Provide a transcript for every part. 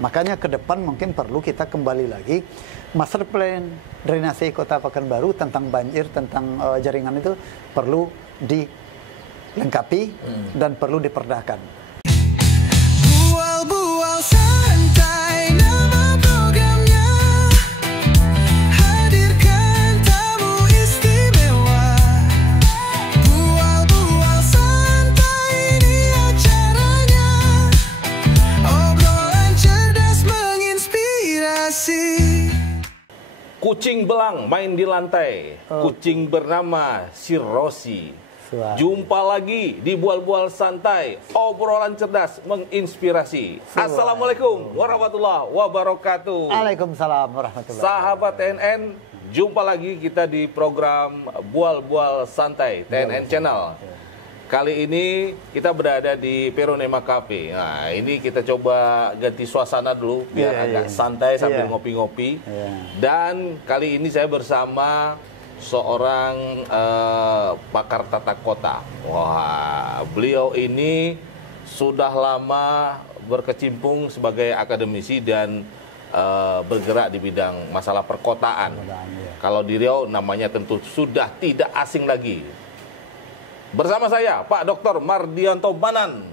Makanya ke depan mungkin perlu kita kembali lagi master plan drainase Kota Pekanbaru tentang banjir, tentang jaringan itu perlu dilengkapi dan perlu diperdakan. Bual-bual santai nama programnya, hadirkan tamu istimewa. Bual-bual santai ini acaranya, obrolan cerdas menginspirasi. Kucing belang main di lantai, kucing bernama si Rosi. Jumpa lagi di Bual-Bual Santai, obrolan cerdas menginspirasi. Assalamualaikum warahmatullahi wabarakatuh. Waalaikumsalam warahmatullahi wabarakatuh. Sahabat TNN, jumpa lagi kita di program Bual-Bual Santai TNN Channel. Kali ini kita berada di Peronema Cafe. Nah, ini kita coba ganti suasana dulu biar agak santai sambil ngopi-ngopi. Dan kali ini saya bersama seorang pakar tata kota. Wah, beliau ini sudah lama berkecimpung sebagai akademisi dan bergerak di bidang masalah perkotaan. Kalau di Riau namanya tentu sudah tidak asing lagi. Bersama saya Pak Dr. Mardianto Manan.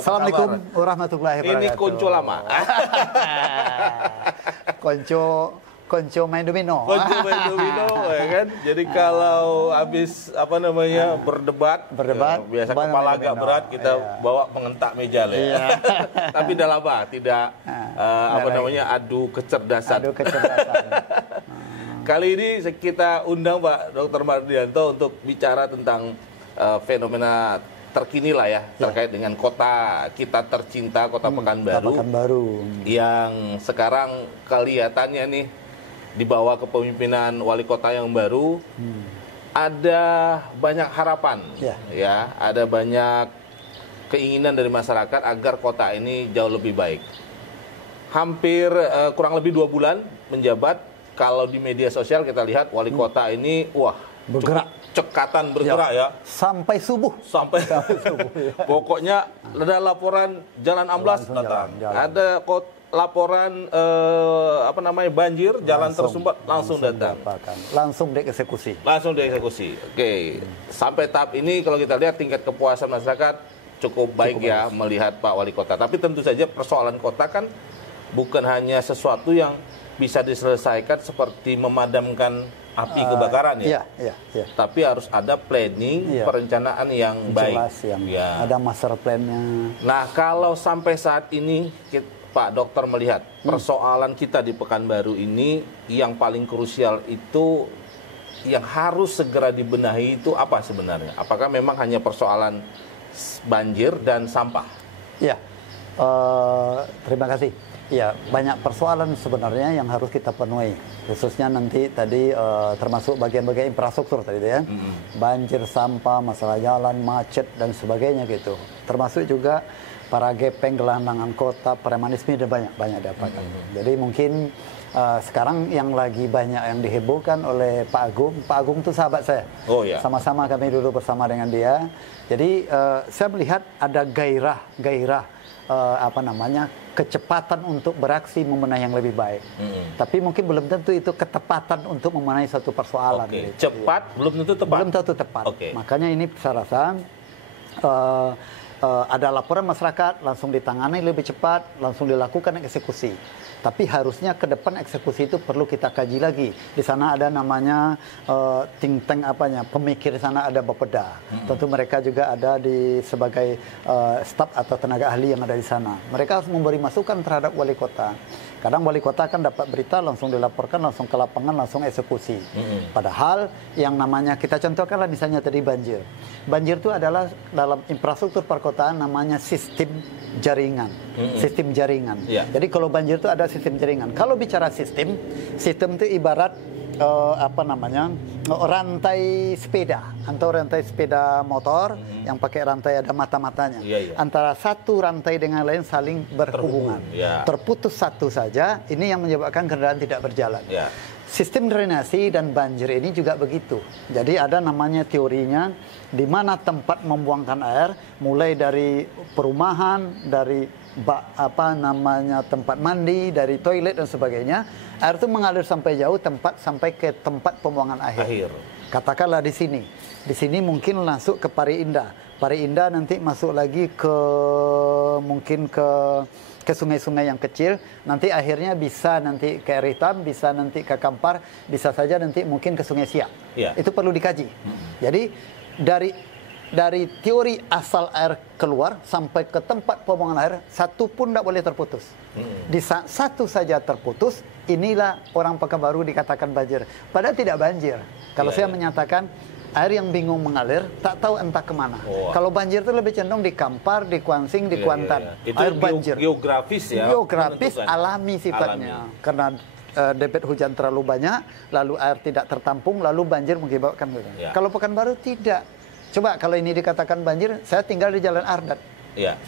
Assalamualaikum warahmatullahi wabarakatuh. Ini konco lama. Konco main domino. Konco main domino, ya kan? Jadi kalau habis berdebat, biasa kepala agak berat, kita bawa pengentak meja lah. Ya. Tapi dah lama tidak adu kecerdasan. Kali ini kita undang Pak Dr. Mardianto untuk bicara tentang fenomena terkini lah ya, terkait dengan kota kita tercinta, Kota Pekanbaru, yang sekarang kelihatannya nih di bawah kepemimpinan wali kota yang baru ada banyak harapan, ya, ada banyak keinginan dari masyarakat agar kota ini jauh lebih baik. Hampir kurang lebih 2 bulan menjabat. Kalau di media sosial kita lihat wali kota ini, bergerak, cekatan bergerak ya. Sampai subuh. Pokoknya ada laporan jalan amblas datang. Ada laporan banjir, jalan tersumbat langsung datang. Langsung dieksekusi. Oke. Sampai tahap ini kalau kita lihat tingkat kepuasan masyarakat cukup baik ya melihat Pak Wali Kota. Tapi tentu saja persoalan kota kan bukan hanya sesuatu yang bisa diselesaikan seperti memadamkan api kebakaran ya. Tapi harus ada planning, perencanaan yang jelas, baik. Ada master plan-nya. Nah, kalau sampai saat ini Pak Dokter melihat persoalan kita di Pekanbaru ini yang paling krusial itu yang harus segera dibenahi itu apa sebenarnya? Apakah memang hanya persoalan banjir dan sampah? Ya, terima kasih. Ya, banyak persoalan sebenarnya yang harus kita penuhi, khususnya nanti tadi termasuk bagian-bagian infrastruktur tadi ya, banjir, sampah, masalah jalan, macet dan sebagainya gitu. Termasuk juga para gepeng, gelandangan kota, premanisme dan banyak dapatkan. Jadi mungkin sekarang yang lagi banyak yang dihebohkan oleh Pak Agung itu sahabat saya. Sama-sama kami dulu bersama dengan dia. Jadi saya melihat ada gairah kecepatan untuk beraksi membenahi yang lebih baik. Tapi mungkin belum tentu itu ketepatan untuk membenahi satu persoalan. Gitu. Cepat belum tentu tepat. Belum tentu tepat. Makanya ini saya rasa ada laporan masyarakat langsung ditangani lebih cepat, langsung dilakukan eksekusi. Tapi harusnya ke depan eksekusi itu perlu kita kaji lagi. Di sana ada namanya think tank pemikir di sana ada Bapeda. Tentu mereka juga ada sebagai staf atau tenaga ahli yang ada di sana. Mereka harus memberi masukan terhadap wali kota. Kadang wali kota kan dapat berita langsung dilaporkan, langsung ke lapangan, langsung eksekusi. Padahal yang namanya kita contohkanlah misalnya tadi banjir. Banjir itu adalah dalam infrastruktur perkotaan namanya sistem jaringan. Sistem jaringan. Jadi kalau banjir itu ada sistem jaringan. Kalau bicara sistem itu ibarat rantai sepeda atau rantai sepeda motor yang pakai rantai ada mata-matanya. Antara satu rantai dengan lain saling berhubungan. Terputus satu saja, ini yang menyebabkan kendaraan tidak berjalan. Sistem drainasi dan banjir ini juga begitu. Jadi ada namanya teorinya di mana tempat membuangkan air, mulai dari perumahan, dari tempat mandi, dari toilet dan sebagainya, air itu mengalir sampai jauh sampai ke tempat pembuangan akhir. Katakanlah di sini. Di sini mungkin masuk ke Pari Indah. Pari Indah nanti masuk lagi mungkin ke sungai-sungai yang kecil, nanti akhirnya bisa nanti ke Air Hitam, bisa nanti ke Kampar, bisa saja nanti mungkin ke Sungai Siak. Itu perlu dikaji. Jadi dari teori asal air keluar sampai ke tempat pembuangan air, satu pun tidak boleh terputus. Di saat satu saja terputus, inilah orang Pekanbaru dikatakan banjir. Padahal tidak banjir. Kalau saya menyatakan air yang bingung mengalir, tak tahu entah kemana. Kalau banjir itu lebih cenderung di Kampar, di Kuansing, di Kuantan. Itu air banjir. Geografis ya? Geografis, alami sifatnya. Karena debit hujan terlalu banyak, lalu air tidak tertampung, lalu banjir mengakibatkan. Kalau Pekanbaru tidak. Coba kalau ini dikatakan banjir, saya tinggal di Jalan Ardat.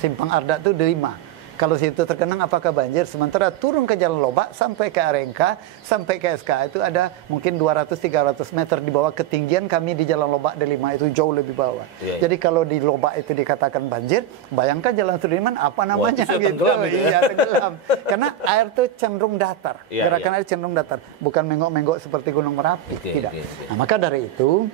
Simpang Ardat itu di 5. Kalau situ terkenang apakah banjir? Sementara turun ke Jalan Lobak sampai ke Arengka, sampai ke SK itu ada mungkin 200-300 meter di bawah ketinggian kami di Jalan Lobak D5 itu jauh lebih bawah. Jadi kalau di Lobak itu dikatakan banjir, bayangkan Jalan Sudirman apa namanya gitu. Tenggelam, Iya, tenggelam. Karena air itu cenderung datar. Gerakan air cenderung datar, bukan menggok-menggok seperti Gunung Merapi, tidak. Nah, maka dari itu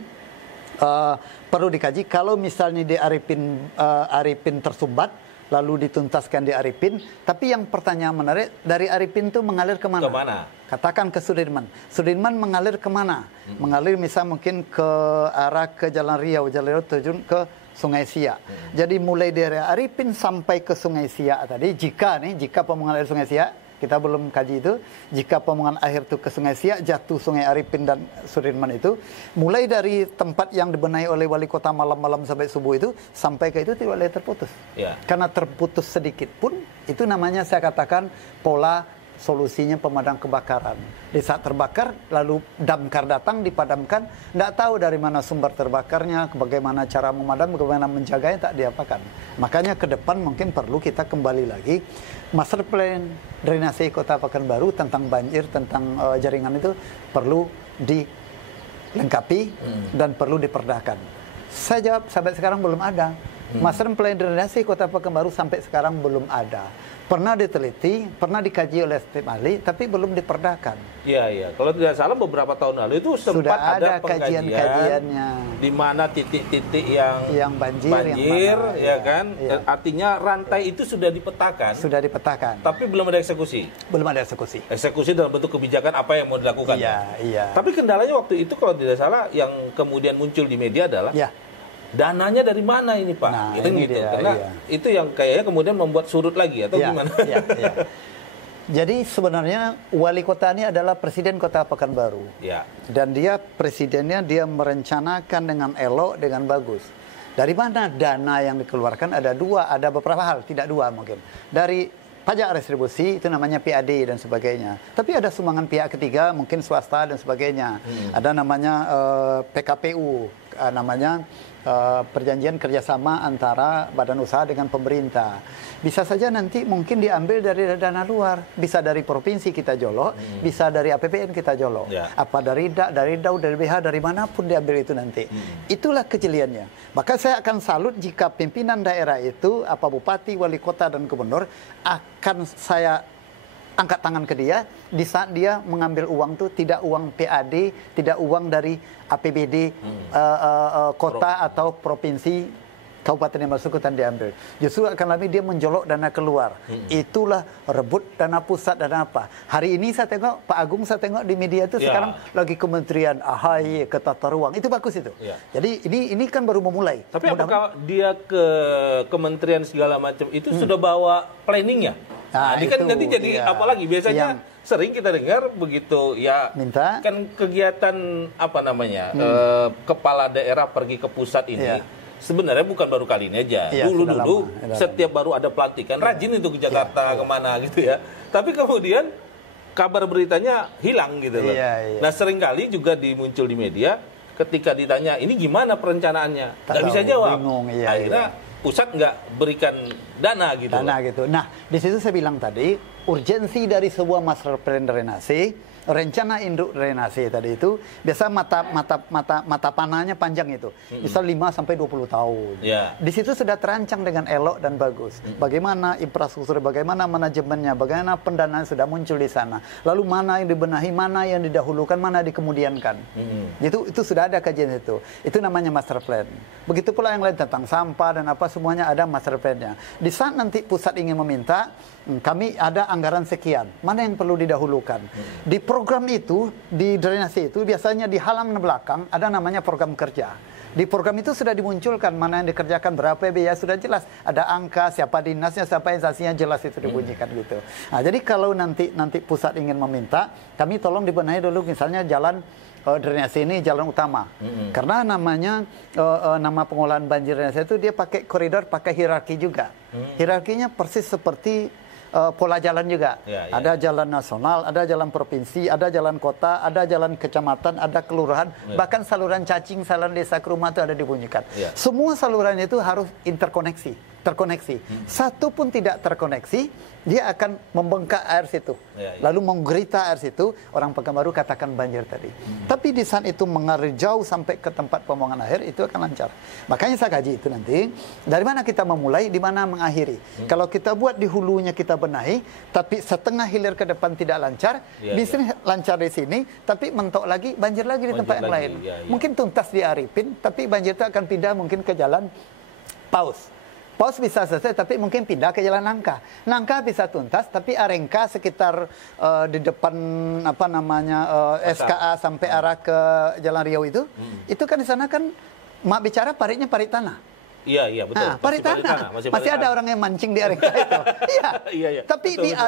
perlu dikaji kalau misalnya di Arifin tersumbat lalu dituntaskan di Arifin, tapi yang pertanyaan menarik, dari Arifin itu mengalir kemana? Katakan ke Sudirman. Sudirman mengalir kemana? Mengalir misal mungkin ke arah ke Jalan Riau terjun ke Sungai Siak. Jadi mulai dari Arifin sampai ke Sungai Siak tadi, jika pembuangan air Sungai Siak, kita belum kaji itu, jika pembuangan air itu ke Sungai Siak, jatuh Sungai Arifin dan Sudirman itu, mulai dari tempat yang dibenahi oleh wali kota malam-malam sampai subuh itu, sampai ke itu tidak boleh terputus. Karena terputus sedikit pun, itu namanya saya katakan pola solusinya pemadam kebakaran. Di saat terbakar, lalu damkar datang, dipadamkan, tidak tahu dari mana sumber terbakarnya, bagaimana cara memadam, bagaimana menjaganya, tak diapakan. Makanya ke depan mungkin perlu kita kembali lagi, master plan drainase Kota Pekanbaru tentang banjir, tentang jaringan itu perlu dilengkapi dan perlu diperdakan. Saya jawab, sampai sekarang belum ada. Master plan drainase Kota Pekanbaru sampai sekarang belum ada. Pernah diteliti, pernah dikaji oleh tim ahli, tapi belum diperdakan. Iya. Kalau tidak salah beberapa tahun lalu itu sempat sudah ada kajian-kajiannya. Di mana titik-titik yang banjir, yang ya kan? Artinya rantai itu sudah dipetakan. Sudah dipetakan. Tapi belum ada eksekusi. Belum ada eksekusi. Eksekusi dalam bentuk kebijakan apa yang mau dilakukan. Iya. Tapi kendalanya waktu itu kalau tidak salah yang kemudian muncul di media adalah dananya dari mana ini Pak? Nah, ini gitu. Karena itu yang kayaknya kemudian membuat surut lagi atau gimana? Jadi sebenarnya wali kota ini adalah presiden Kota Pekanbaru. Dan dia presidennya dia merencanakan dengan elok, dengan bagus. Dari mana dana yang dikeluarkan? Ada beberapa hal, tidak dua mungkin. Dari pajak restribusi itu namanya PAD dan sebagainya. Tapi ada sumbangan pihak ketiga, mungkin swasta dan sebagainya. Ada namanya PKPU, namanya perjanjian kerjasama antara badan usaha dengan pemerintah. Bisa saja nanti mungkin diambil dari dana luar, bisa dari provinsi kita jolok, bisa dari APBN kita jolok, apa dari DAU, dari BH, dari manapun diambil itu nanti. Itulah kejeliannya. Maka saya akan salut jika pimpinan daerah itu, apa bupati, wali kota dan gubernur akan saya angkat tangan ke dia di saat dia mengambil uang itu tidak uang PAD, tidak uang dari APBD kota atau provinsi kabupaten yang bersangkutan diambil. Justru akan lebih dia menjolok dana keluar. Itulah rebut dana pusat dan apa. Hari ini saya tengok Pak Agung, saya tengok di media itu sekarang lagi Kementerian AHY ke tata ruang. Itu bagus itu. Jadi ini kan baru memulai. Tapi apakah dia ke kementerian segala macam itu sudah bawa planningnya? Nah, ini kan nanti jadi apalagi biasanya sering kita dengar begitu minta kan kegiatan apa namanya kepala daerah pergi ke pusat ini sebenarnya bukan baru kali ini aja. Dulu setiap baru ada pelantikan rajin itu ke Jakarta kemana gitu ya. Tapi kemudian kabar beritanya hilang gitu loh. Nah seringkali juga muncul di media ketika ditanya ini gimana perencanaannya nggak bisa jawab. Bingung, akhirnya pusat nggak berikan dana gitu. Nah, di situ saya bilang tadi, urgensi dari sebuah master plan drainase rencana induk drainase tadi itu biasa mata panahnya panjang itu. Bisa 5 sampai 20 tahun. Ya. Di situ sudah terancang dengan elok dan bagus. Bagaimana infrastruktur, bagaimana manajemennya, bagaimana pendanaan sudah muncul di sana. Lalu mana yang dibenahi, mana yang didahulukan, mana dikemudiankan. Itu sudah ada kajian itu. Itu namanya master plan. Begitu pula yang lain tentang sampah dan apa semuanya ada master plan-nya. Di saat nanti pusat ingin meminta, kami ada anggaran sekian, mana yang perlu didahulukan. Di program itu, di drainase itu biasanya di halaman belakang ada namanya program kerja. Di program itu sudah dimunculkan mana yang dikerjakan, berapa biaya, sudah jelas. Ada angka, siapa dinasnya, siapa instansinya, jelas itu dibunyikan gitu. Nah, jadi kalau nanti pusat ingin meminta, kami tolong dibenahi dulu misalnya jalan drainase ini jalan utama. Karena namanya nama pengolahan banjir drainase itu dia pakai koridor, pakai hierarki juga. Hierarkinya persis seperti pola jalan juga. Ada jalan nasional, ada jalan provinsi, ada jalan kota, ada jalan kecamatan, ada kelurahan, bahkan saluran cacing, saluran desa ke rumah itu ada dibunyikan. Semua saluran itu harus terkoneksi. Satu pun tidak terkoneksi, dia akan membengkak air situ. Lalu menggerita air situ, orang Pekanbaru katakan banjir tadi. Tapi di saat itu mengalir jauh sampai ke tempat pembuangan air, itu akan lancar. Makanya saya kaji itu nanti, dari mana kita memulai, di mana mengakhiri. Kalau kita buat di hulunya kita benahi, tapi setengah hilir ke depan tidak lancar, di sini lancar di sini, tapi mentok lagi, banjir lagi di tempat yang lain. Mungkin tuntas di Arifin, tapi banjir itu akan pindah mungkin ke jalan Paus. Paus bisa selesai, tapi mungkin pindah ke jalan Nangka. Nangka bisa tuntas, tapi Arengka sekitar di depan SKA sampai arah ke Jalan Riau itu kan di sana kan mak bicara paritnya parit tanah. Iya betul. Nah, parit tanah. Masih ada orang yang mancing di Arengka itu. Iya. Tapi betul,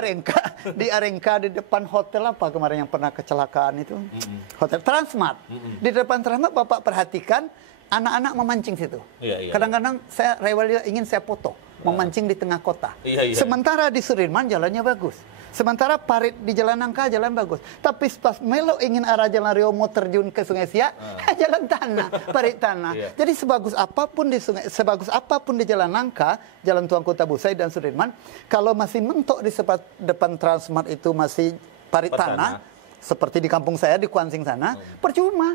di Arengka di depan hotel apa kemarin yang pernah kecelakaan itu? Hotel Transmart. Di depan Transmart Bapak perhatikan anak-anak memancing situ. Kadang-kadang saya rewel juga ingin saya foto memancing di tengah kota. Sementara di Sudirman jalannya bagus. Sementara parit di Jalan Nangka jalan bagus. Tapi pas Melo ingin arah Jalan Riau mau terjun ke Sungai Siak, jalan tanah, parit tanah. Jadi sebagus apapun di Jalan Nangka, Jalan Tuan Kota Busai dan Sudirman, kalau masih mentok di depan Transmart itu masih parit tanah, seperti di kampung saya di Kuansing sana, percuma.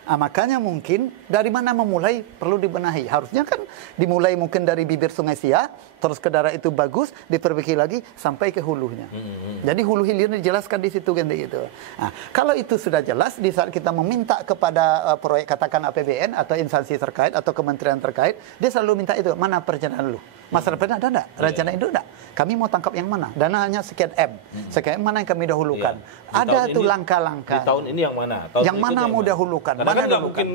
Nah, makanya mungkin dari mana memulai perlu dibenahi. Harusnya kan dimulai mungkin dari bibir Sungai Siak, terus ke daerah itu bagus, diperbaiki lagi sampai ke hulunya. Jadi hulu hilirnya dijelaskan di situ kan gitu. Nah, kalau itu sudah jelas, di saat kita meminta kepada proyek katakan APBN atau instansi terkait atau kementerian terkait, dia selalu minta itu, mana perencanaan lu? Masalah pernah ada enggak? Rencana induk enggak? Kami mau tangkap yang mana? Dana hanya sekian M. Sekian M mana yang kami dahulukan? Ada tuh langkah-langkah. Di tahun ini yang mana? Yang mana mau dahulukan? Karena kan nggak mungkin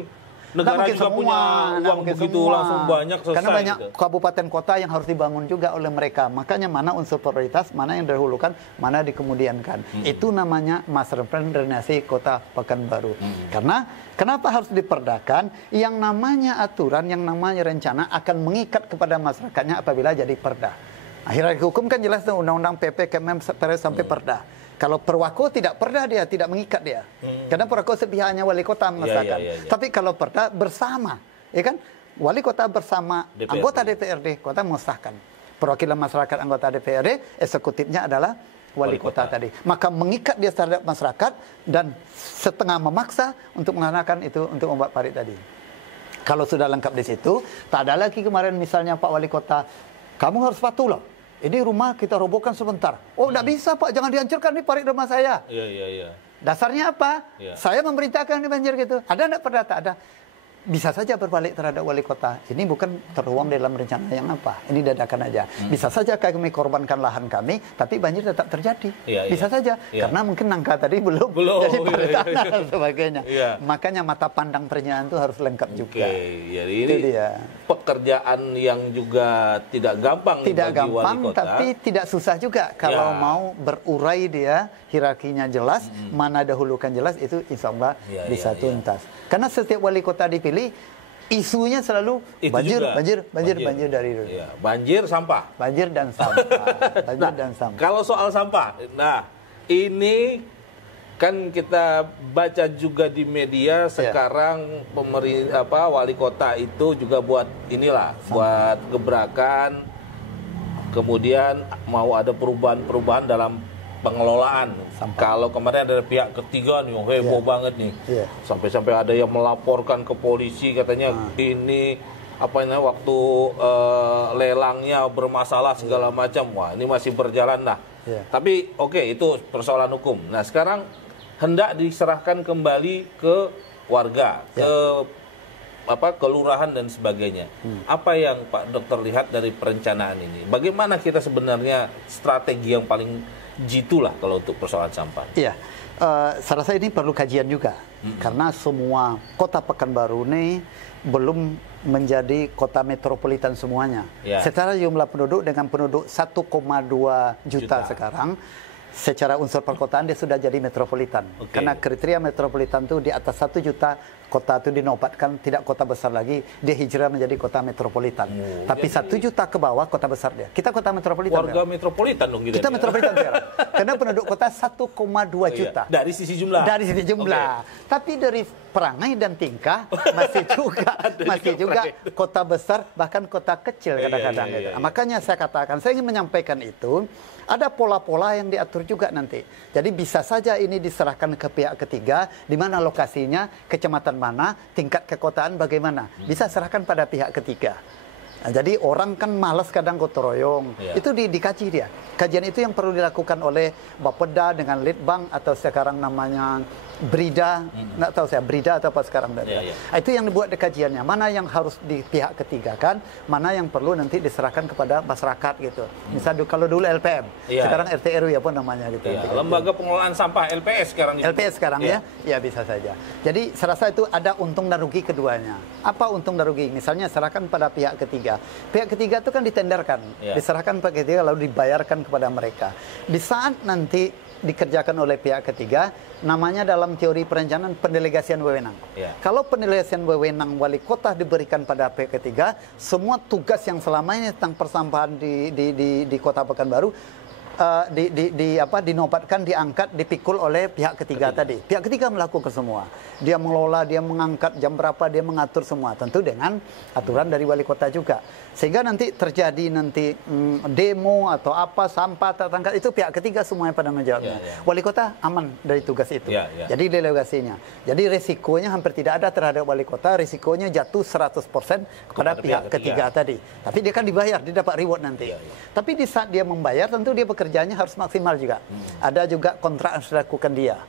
negara juga punya uang begitu langsung banyak selesai. Karena banyak gitu. kabupaten kota yang harus dibangun juga oleh mereka. Makanya mana unsur prioritas, mana yang didahulukan, mana dikemudiankan. Itu namanya Master Plan Drainase Kota Pekanbaru. Karena kenapa harus diperdakan? Yang namanya aturan, yang namanya rencana akan mengikat kepada masyarakatnya apabila jadi perda. Akhirnya hukum kan jelas tuh undang-undang PP Kemem sampai perda. Kalau perwako tidak perda dia, tidak mengikat dia. Karena perwako sepihaknya wali kota mengesahkan. Tapi kalau perda bersama, ya kan? Wali kota bersama anggota DPRD kota mengesahkan. Perwakilan masyarakat anggota DPRD, eksekutifnya adalah wali kota tadi. Maka mengikat dia terhadap masyarakat dan setengah memaksa untuk menggunakan itu untuk membuat parit tadi. Kalau sudah lengkap di situ, tak ada lagi kemarin misalnya Pak Wali Kota, kamu harus patuh loh. Ini rumah kita robohkan sebentar. Oh, tidak bisa Pak, jangan dihancurkan nih parit rumah saya. Iya. Dasarnya apa? Saya memerintahkan di banjir gitu. Ada enggak perda? Tak ada. Bisa saja berbalik terhadap wali kota. Ini bukan tertuang dalam rencana yang apa. Ini dadakan aja. Bisa saja kami korbankan lahan kami, tapi banjir tetap terjadi. Bisa saja. Karena mungkin nangka tadi belum jadi parit tanah dan sebagainya. Makanya mata pandang perencanaan itu harus lengkap juga. Jadi ini pekerjaan yang juga tidak gampang bagi wali kota. Tapi tidak susah juga. Kalau mau berurai dia, hierarkinya jelas, mana dahulukan jelas, itu insya Allah bisa tuntas. Karena setiap wali kota dipilih, isunya selalu banjir dari dulu. Banjir, sampah. Banjir dan sampah. Kalau soal sampah, nah ini kan kita baca juga di media sekarang wali kota itu juga buat buat gebrakan, kemudian mau ada perubahan-perubahan dalam pengelolaan. Sampah. Kalau kemarin ada pihak ketiga nih, heboh banget nih. Iya. Sampai-sampai ada yang melaporkan ke polisi katanya ini apa ini waktu lelangnya bermasalah segala macam. Wah, ini masih berjalan lah. Iya. Tapi oke, itu persoalan hukum. Nah, sekarang hendak diserahkan kembali ke warga, ke kelurahan dan sebagainya. Apa yang Pak Dokter lihat dari perencanaan ini? Bagaimana kita sebenarnya strategi yang paling jitu lah kalau untuk persoalan sampah? Iya, saya rasa ini perlu kajian juga. Karena semua kota Pekanbaru ini belum menjadi kota metropolitan semuanya. Ya. Secara jumlah penduduk dengan penduduk 1,2 juta sekarang, secara unsur perkotaan dia sudah jadi metropolitan. Oke. Karena kriteria metropolitan itu di atas 1 juta kota itu dinobatkan tidak kota besar lagi, dia hijrah menjadi kota metropolitan. Tapi 1 juta ke bawah kota besar dia. Kita kota metropolitan. Warga metropolitan dong Kita metropolitan sekarang. Karena penduduk kota 1,2 juta. Dari sisi jumlah. Dari sisi jumlah. Tapi dari perangai dan tingkah masih juga kota besar bahkan kota kecil kadang-kadang. Iya. Makanya saya katakan, saya ingin menyampaikan itu ada pola-pola yang diatur juga nanti. Jadi bisa saja ini diserahkan ke pihak ketiga, di mana lokasinya, kecamatan mana, tingkat kekotaan bagaimana. Bisa serahkan pada pihak ketiga. Nah, jadi orang kan malas kadang gotong royong. Itu dikaji dia. Kajian itu yang perlu dilakukan oleh Bapeda dengan Litbang atau sekarang namanya Brida, nggak tahu saya Brida atau apa sekarang. Itu yang dibuat di kajiannya. Mana yang harus di pihak ketiga kan, mana yang perlu nanti diserahkan kepada masyarakat gitu. Misalnya kalau dulu LPM, sekarang RT RW apa namanya gitu. Lembaga Pengelolaan Sampah LPS sekarang. LPS sekarang ya bisa saja. Jadi saya rasa itu ada untung dan rugi keduanya. Apa untung dan rugi? Misalnya serahkan pada pihak ketiga. Pihak ketiga itu kan ditenderkan, diserahkan pada ketiga lalu dibayarkan kepada mereka. Di saat nanti dikerjakan oleh pihak ketiga, namanya dalam teori perencanaan pendelegasian wewenang. Kalau pendelegasian wewenang wali kota diberikan pada pihak ketiga, semua tugas yang selama ini tentang persampahan di Kota Pekanbaru dinobatkan, diangkat, dipikul oleh pihak ketiga tadi. Pihak ketiga melakukan semua. Dia mengelola, dia mengangkat jam berapa, dia mengatur semua. Tentu dengan aturan dari wali kota juga. Sehingga nanti terjadi demo atau apa, sampah tertangkap, itu pihak ketiga semuanya pada menjawabnya. Wali kota aman dari tugas itu. Jadi delegasinya. Jadi resikonya hampir tidak ada terhadap wali kota, risikonya jatuh 100% kepada pihak ketiga tadi. Tapi dia kan dibayar, dia dapat reward nanti. Tapi di saat dia membayar, tentu dia kerjanya harus maksimal juga. Ada juga kontrak yang harus dilakukan dia.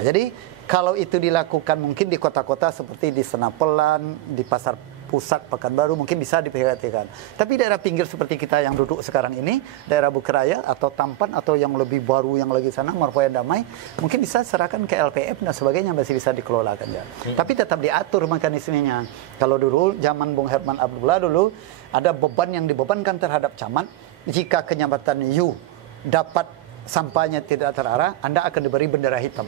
Jadi kalau itu dilakukan mungkin di kota-kota seperti di Senapelan, di Pasar Pusat Pekanbaru mungkin bisa diperhatikan. Tapi daerah pinggir seperti kita yang duduk sekarang ini, daerah Bukeraya atau Tampan atau yang lebih baru yang lagi sana, Marpoyan Damai, mungkin bisa serahkan ke LPF dan sebagainya, masih bisa dikelolakan ya. Tapi tetap diatur mekanismenya. Kalau dulu zaman Bung Herman Abdullah dulu ada beban yang dibebankan terhadap camat. Jika kenyamatan you dapat sampahnya tidak terarah, Anda akan diberi bendera hitam.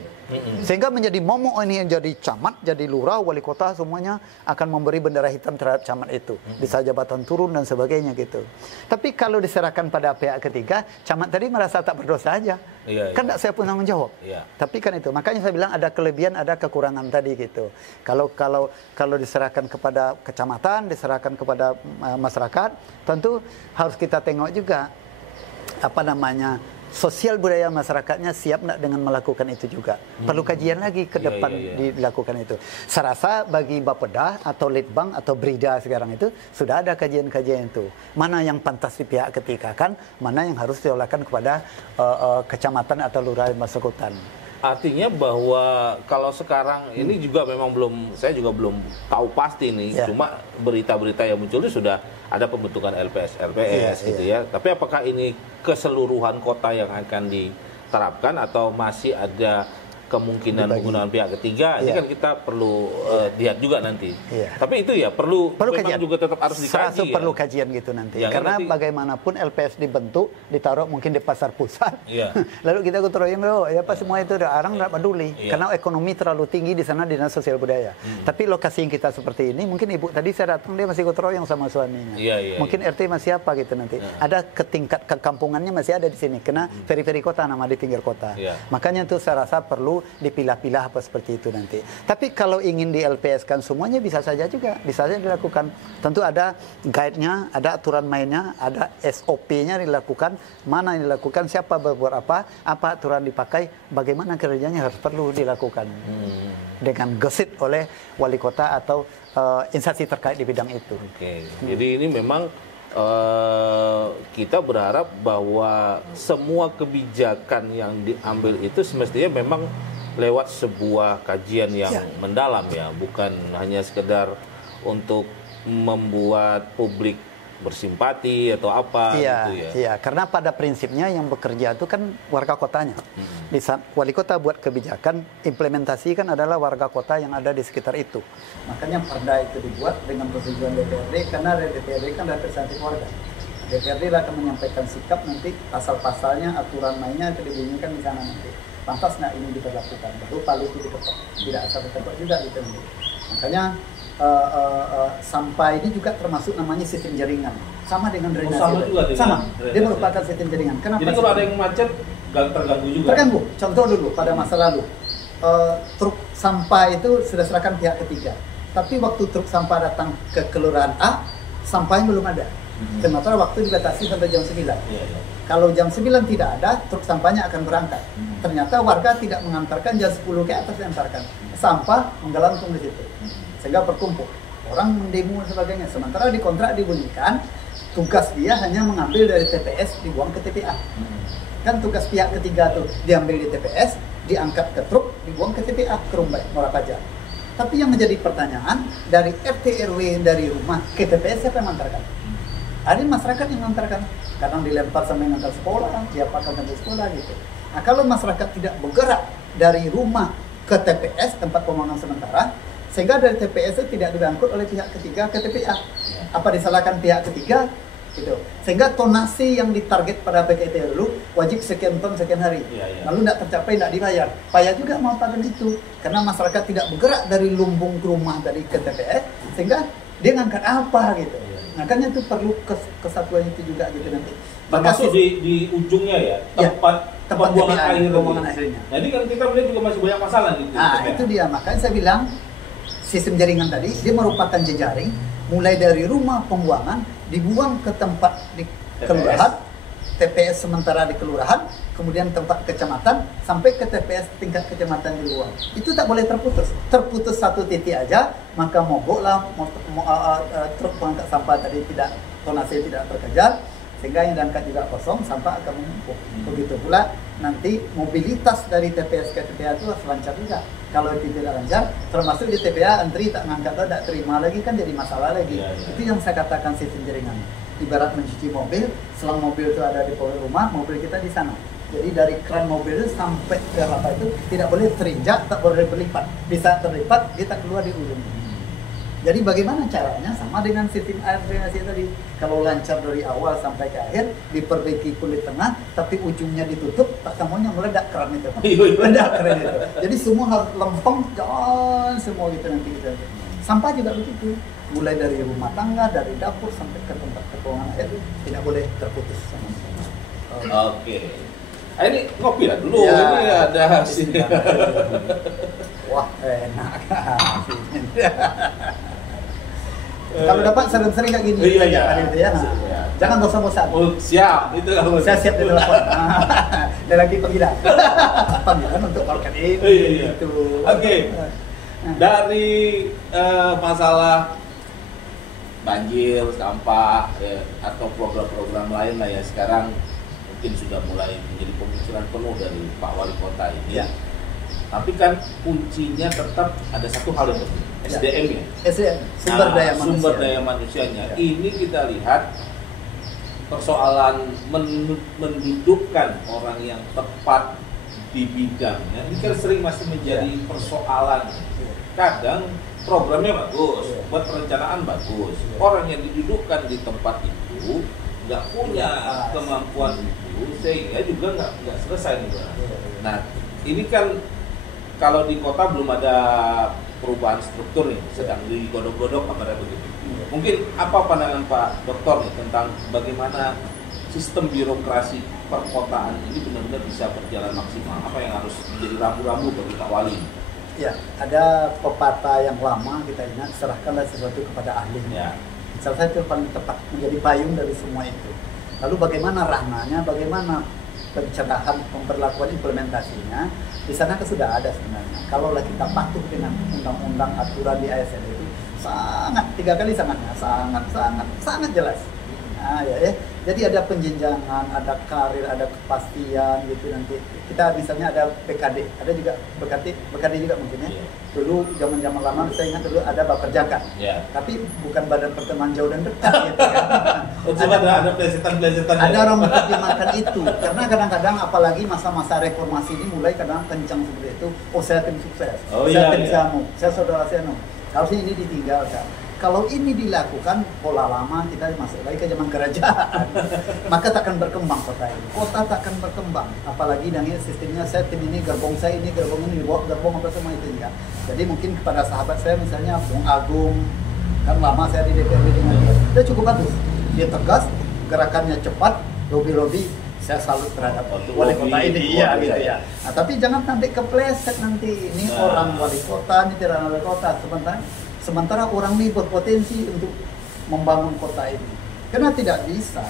Sehingga menjadi momok ini yang jadi camat, jadi lurah, wali kota semuanya akan memberi bendera hitam terhadap camat itu. Bisa jabatan turun dan sebagainya gitu. Tapi kalau diserahkan pada pihak ketiga, camat tadi merasa tak berdosa aja. Kan tidak saya pun tanggung jawab. Tapi kan itu, makanya saya bilang ada kelebihan, ada kekurangan tadi gitu. Kalau diserahkan kepada kecamatan, diserahkan kepada masyarakat, tentu harus kita tengok juga sosial budaya masyarakatnya siap nggak dengan melakukan itu juga. Perlu kajian lagi ke depan dilakukan itu. Saya rasa bagi Bapeda atau Litbang atau Brida sekarang itu sudah ada kajian-kajian itu. Mana yang pantas di pihak ketiga kan, mana yang harus diolakan kepada kecamatan atau lurah masyarakatan. Artinya bahwa kalau sekarang ini juga memang saya juga belum tahu pasti nih. Cuma berita-berita yang muncul itu sudah ada pembentukan LPS gitu ya. Tapi apakah ini keseluruhan kota yang akan diterapkan atau masih ada kemungkinan penggunaan pihak ketiga? Ini kan kita perlu lihat juga nanti. Tapi itu ya perlu kajian. Juga tetap harus dikaji. Perlu kajian gitu nanti. Karena nanti, bagaimanapun LPS dibentuk, ditaruh mungkin di pasar pusat. Lalu kita gotong ya pas semua itu udah orang nggak peduli. Karena ekonomi terlalu tinggi di sana, dinas sosial budaya. Tapi lokasi yang kita seperti ini, mungkin ibu tadi saya datang dia masih gotong royong sama suaminya. Mungkin RT masih apa gitu nanti. Ada tingkat kekampungannya masih ada di sini. Karena peri-peri kota nama di pinggir kota. Makanya itu saya rasa perlu dipilah-pilah apa seperti itu nanti. Tapi kalau ingin di LPS kan semuanya bisa saja juga, bisa saja dilakukan. Tentu ada guide-nya, ada aturan mainnya, ada SOP-nya dilakukan, mana yang dilakukan, siapa berbuat apa aturan dipakai, bagaimana kerjanya harus perlu dilakukan dengan gesit oleh wali kota atau instansi terkait di bidang itu. Oke. Jadi ini memang kita berharap bahwa semua kebijakan yang diambil itu semestinya memang lewat sebuah kajian yang mendalam ya, bukan hanya sekedar untuk membuat publik bersimpati atau apa gitu ya. Iya, karena pada prinsipnya yang bekerja itu kan warga kotanya. Di saat wali kota buat kebijakan, implementasi kan adalah warga kota yang ada di sekitar itu. Makanya perda itu dibuat dengan persetujuan DPRD, karena DPRD kan representatif warga. DPRD lah akan menyampaikan sikap, nanti pasal-pasalnya, aturan mainnya itu dibunyikan di sana nanti. Pantas nggak ini diberlakukan? Baru palu itu diketok, tidak asal diketok juga gitu. Makanya sampah ini juga termasuk namanya sistem jaringan, sama dengan drainase. Sama juga dengan sama, drainase. dia merupakan sistem jaringan. Kenapa? Jadi kalau ada yang macet, terganggu juga. Terganggu. Contoh dulu pada masa lalu, truk sampah itu sudah serahkan pihak ketiga. Tapi waktu truk sampah datang ke kelurahan A, sampahnya belum ada. Sementara waktu dibatasi sampai jam 9. Kalau jam 9 tidak ada, truk sampahnya akan berangkat. Ternyata warga tidak mengantarkan, jam 10 ke atas diantarkan. Sampah menggelantung di situ. Sehingga berkumpul. Orang mendemo dan sebagainya. Sementara di kontrak dibunyikan, tugas dia hanya mengambil dari TPS, dibuang ke TPA. Kan tugas pihak ketiga tuh, diambil di TPS, diangkat ke truk, dibuang ke TPA, ke Rumbai, Muara Pajar. Tapi yang menjadi pertanyaan, dari RT RW dari rumah ke TPS siapa yang mengantarkan? Ada masyarakat yang mengantarkan. Kadang dilempar sampai ngantar sekolah, siapa akan ngantar sekolah gitu. Nah kalau masyarakat tidak bergerak dari rumah ke TPS, tempat pembangunan sementara, sehingga dari TPS itu tidak diangkut oleh pihak ketiga ke TPA. Apa disalahkan pihak ketiga? Gitu. Sehingga tonasi yang ditarget pada PKT dulu wajib sekian ton sekian hari. Lalu tidak tercapai, tidak dibayar. Payah juga memanfaatkan itu. Karena masyarakat tidak bergerak dari lumbung ke rumah dari ke TPS, sehingga dia ngangkat apa gitu. Makanya itu perlu kesatuan itu juga gitu nanti. Termasuk di ujungnya ya, tempat pembuangan TPA, air. pembuangan airnya. Jadi kan kita melihat juga masih banyak masalah gitu. Nah, itu dia. Makanya saya bilang sistem jaringan tadi dia merupakan jejaring mulai dari rumah pembuangan dibuang ke tempat di kelurahan, TPS sementara di kelurahan, kemudian tempat kecamatan sampai ke TPS tingkat kecamatan di luar. Itu tak boleh terputus. Terputus satu titik aja, maka mogoklah truk pengangkat sampah tadi tidak tonase tidak terkejar, sehingga yang diangkat juga kosong, sampah akan menumpuk. Begitu pula nanti mobilitas dari TPS ke TPA itu harus lancar juga. Kalau itu tidak lancar, termasuk di TPA antri tak ngangkat atau tak terima lagi kan jadi masalah lagi. Itu yang saya katakan sistem jaringan. Ibarat mencuci mobil, selang mobil itu ada di pohon rumah, mobil kita di sana. Jadi dari keran mobil itu sampai ke apa itu tidak boleh terinjak, tak boleh berlipat. Bisa terlipat, kita keluar di ujung. Jadi bagaimana caranya? Sama dengan sistem air drainase tadi. Kalau lancar dari awal sampai ke akhir, diperbaiki kulit tengah, tapi ujungnya ditutup, tak semuanya meledak keran itu. Meledak keran itu. Jadi semua harus lempeng, jalan semua gitu nanti kita. Sampah juga begitu. Mulai dari rumah tangga, dari dapur sampai ke tempat pembuangan air, tidak boleh terputus sama sekali. Oke. Ah, ini ngopi lah dulu. Ya, ini ada hasilnya. Wah, enak. Kalau dapat sering-sering kayak gini, Iya. gitu ya. Jangan bosan-bosan. Oh, siap. Itu kalau Saya siap di telepon. Ada lagi panggilan. Panggilan untuk organ ini. Iya. Gitu. Oke. Dari masalah banjir, sampah, atau program-program lain lah ya sekarang mungkin sudah mulai menjadi pemikiran penuh dari Pak Wali Kota ini. Ya. Tapi kan kuncinya tetap ada satu hal yang penting, SDM ya. SDM, sumber daya manusia. Sumber daya manusianya. Ya. Ini kita lihat persoalan mendudukkan orang yang tepat di bidangnya. Ini kan sering masih menjadi persoalan. Kadang programnya bagus, buat perencanaan bagus. Orang yang didudukkan di tempat itu nggak punya kemampuan itu, sehingga juga nggak selesai nih. Nah, ini kan kalau di kota belum ada perubahan struktur nih, sedang digodok-godok kabarnya begitu. Mungkin apa pandangan Pak Dokter nih tentang bagaimana sistem birokrasi perkotaan ini benar-benar bisa berjalan maksimal? Apa yang harus menjadi rambu-rambu bagi Pak Wali? Ya, ada pepatah yang lama kita ingat, serahkanlah sesuatu kepada ahlinya. Ya. Salah satu yang paling tepat, menjadi payung dari semua itu. Lalu bagaimana ranahnya, bagaimana pencerahan pemberlakuan implementasinya, di sana kan sudah ada sebenarnya. Kalaulah kita patuh dengan undang-undang aturan di ASN itu, sangat, 3 kali sangatnya, sangat jelas. Nah, ya. Jadi ada penjenjangan, ada karir, ada kepastian gitu nanti. Kita misalnya ada PKD, ada juga BKD juga mungkin ya. Yeah. Dulu zaman-zaman lama saya ingat dulu ada Baperjaka. Yeah. Tapi bukan Badan Pertemanan Jauh dan Dekat gitu kan. Coba ada plesetan-plesetan. Ada orang menerjemahkan itu karena kadang-kadang apalagi masa-masa reformasi ini mulai kadang kencang seperti itu. Oh, saya tim sukses, Oh, saya iya, tim iya. jamu, saya saudara Seno. Harusnya ini ditinggalkan. Kalau ini dilakukan pola lama, kita masuk lagi ke zaman kerajaan, maka takkan berkembang kota ini. Kota takkan berkembang, apalagi dengan sistemnya saya tim ini, gerbong saya ini, gerbong ini, gerbong apa semua itu ya. Jadi mungkin kepada sahabat saya misalnya Bung Agung, kan lama saya di DPRD dengan dia cukup bagus. Dia tegas, gerakannya cepat, lobby-lobby. Saya salut terhadap wali kota ini, iya gitu ya. Nah, tapi jangan nanti kepleset nanti ini orang wali kota, ini tidak wali kota. Sementara orang ini berpotensi untuk membangun kota ini. Karena tidak bisa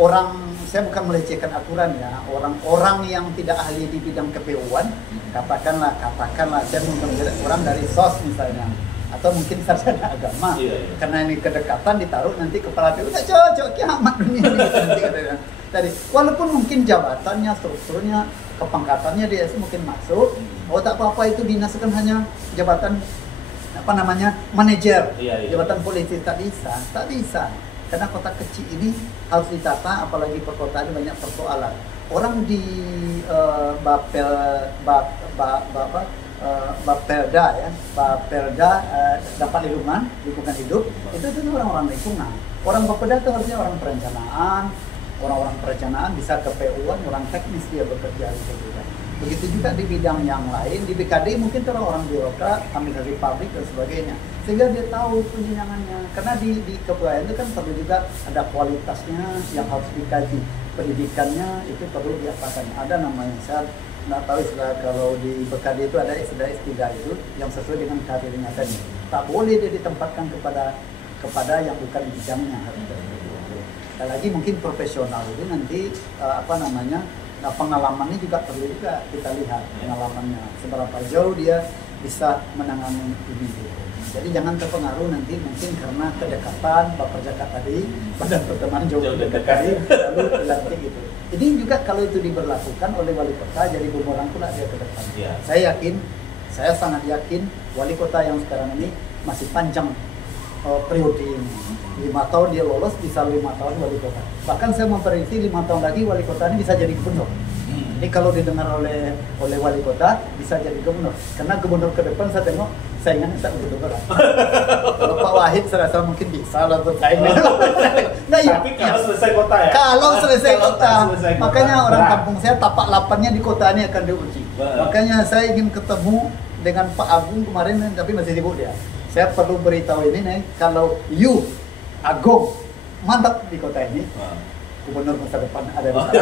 orang, saya bukan melecehkan aturan ya, orang-orang yang tidak ahli di bidang KPU-an, katakanlah saya mungkin orang dari SOS misalnya, atau mungkin sarjana agama, karena ini kedekatan ditaruh nanti kepala PU, udah cocok kiamat dunia ini nanti katanya. Tadi, walaupun mungkin jabatannya, strukturnya, kepangkatannya dia mungkin masuk, oh tak apa-apa itu dinas kan hanya jabatan manajer, jabatan politik, tak bisa, karena kota kecil ini harus ditata, apalagi perkotaan banyak persoalan. Orang di Bapelda dapat lingkungan hidup, itu orang-orang lingkungan. Orang Bapelda itu harusnya orang perencanaan, orang-orang perencanaan bisa ke PU-an, orang teknis dia bekerja gitu kan. Begitu juga di bidang yang lain, di BKD mungkin orang birokrat, administrasi pabrik dan sebagainya, sehingga dia tahu penjenjangannya. Karena di kepegawaian itu kan perlu juga ada kualitasnya yang harus dikaji, pendidikannya itu perlu diapakan. Ada namanya, saya nggak tahu istilah, kalau di BKD itu ada istilah itu yang sesuai dengan karirnya tadi. Tak boleh dia ditempatkan kepada yang bukan bidangnya. Dan lagi mungkin profesional itu nanti pengalamannya juga perlu juga kita lihat pengalamannya seberapa jauh dia bisa menangani ini. Jadi jangan terpengaruh nanti mungkin karena kedekatan Baperjaka tadi, Badan Pertemanan Jauh dan Dekat lalu dilantik gitu. Ini juga kalau itu diberlakukan oleh wali kota jadi bumerang pula dia ke depan. Saya sangat yakin wali kota yang sekarang ini masih panjang periode ini. 5 tahun dia lolos, bisa 5 tahun wali kota. Bahkan saya memprediksi 5 tahun lagi wali kota ini bisa jadi gubernur. Ini kalau didengar oleh wali kota bisa jadi gubernur. Karena gubernur ke depan saya tengok saingannya tak begitu berat. Kalau Pak Wahid saya rasa mungkin bisa lah bersaing. Tapi kalau selesai kota ya. Kalau selesai kota. Selesai kota. Makanya orang kampung saya tapak lapannya di kota ini akan diuji. Makanya saya ingin ketemu dengan Pak Agung kemarin, tapi masih sibuk dia. Saya perlu beritahu ini nih, kalau Agung mantap di kota ini, gubernur masa depan ada di sana.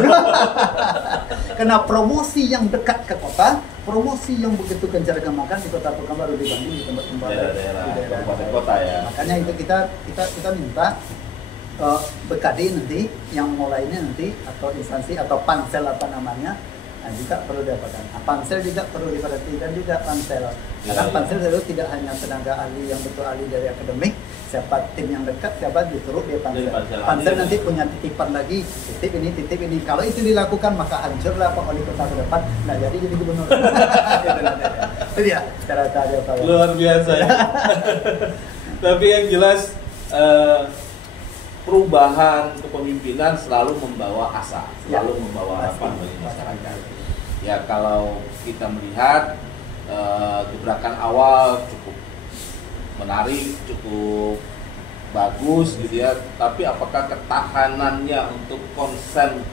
Karena promosi yang dekat ke kota, promosi yang begitu gencar dikembangkan di kota Pekanbaru dibanding di tempat-tempat daerah kota ya. Makanya itu kita minta BKD nanti yang mulainya nanti, atau instansi atau pansel apa namanya, juga perlu didapatkan. Pansel juga perlu diperhatikan juga pansel. Karena pansel itu tidak hanya tenaga ahli yang betul ahli dari akademik, siapa tim yang dekat, siapa disuruh dia pansel. Pansel nanti punya titipan lagi, titip ini. Kalau itu dilakukan maka hancurlah Pak Wali Kota ke depan, nggak jadi gubernur. Itu dia cara-cara dia. Luar biasa ya. Tapi yang jelas perubahan kepemimpinan selalu membawa asa, selalu membawa harapan bagi masyarakat. Ya kalau kita melihat gebrakan awal cukup menarik, cukup bagus gitu ya. Tapi apakah ketahanannya untuk konsen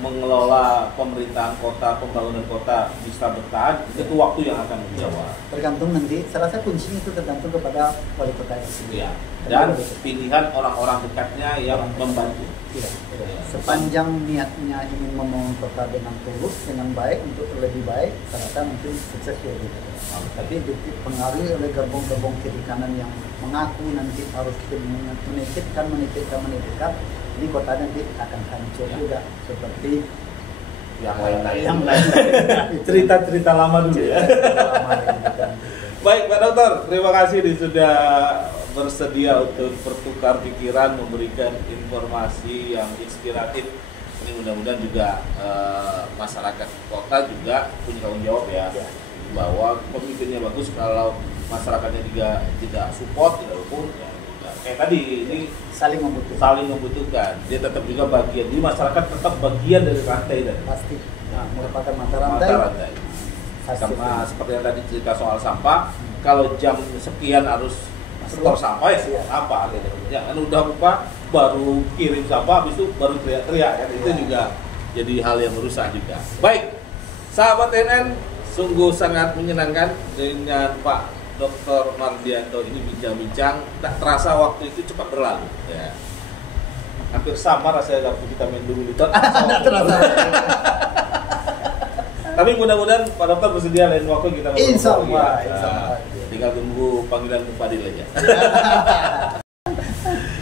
mengelola pemerintahan kota, pembangunan kota bisa bertahan, itu waktu yang akan menjawab. Tergantung nanti, saya rasa kuncinya itu tergantung kepada wali kota itu sendiri. Ya. Dan pilihan orang-orang dekatnya yang membantu. Iya. Sepanjang niatnya ingin membangun kota dengan tulus, dengan baik, untuk lebih baik, saya rasa mungkin sukses dia. Tapi dipengaruhi oleh gerbong-gerbong kiri kanan yang mengaku nanti harus menitipkan, ini kota nanti akan hancur juga seperti Yang lain-lain. yang lain. Cerita-cerita lama dulu ya. Baik Pak Dokter, terima kasih sudah bersedia untuk bertukar pikiran, memberikan informasi yang inspiratif. Ini mudah-mudahan juga masyarakat kota juga punya tanggung jawab ya, bahwa pemimpinnya bagus, kalau masyarakatnya juga tidak support, tidak dukung, ya, kayak tadi ini saling membutuhkan. Dia tetap juga bagian, di masyarakat tetap bagian dari rantai dan pasti merupakan mata mata rantai. rantai. Sama seperti yang tadi cerita soal sampah, kalau jam sekian harus setor sampah ya apa gitu. Jangan udah buka baru kirim sampah, habis itu baru teriak-teriak kan, itu juga jadi hal yang merusak juga. Baik, sahabat TNN, sungguh sangat menyenangkan dengan Pak Dr. Mardianto ini bincang-bincang. Tak terasa waktu itu cepat berlalu ya. Hampir sama rasanya waktu kita main dulu itu. Tapi mudah-mudahan Pak Dokter bersedia lain waktu kita ngobrol. Insya Allah. Tinggal tunggu panggilan Bung Fadil aja.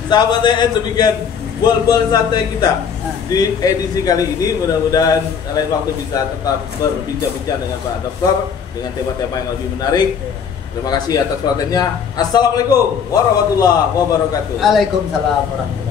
Sahabat TNN, demikian bual-bual santai kita di edisi kali ini. Mudah-mudahan lain waktu bisa tetap berbincang-bincang dengan Pak Dokter dengan tema-tema yang lebih menarik. Terima kasih atas perhatiannya. Assalamualaikum warahmatullahi wabarakatuh. Waalaikumsalam warahmatullahi wabarakatuh.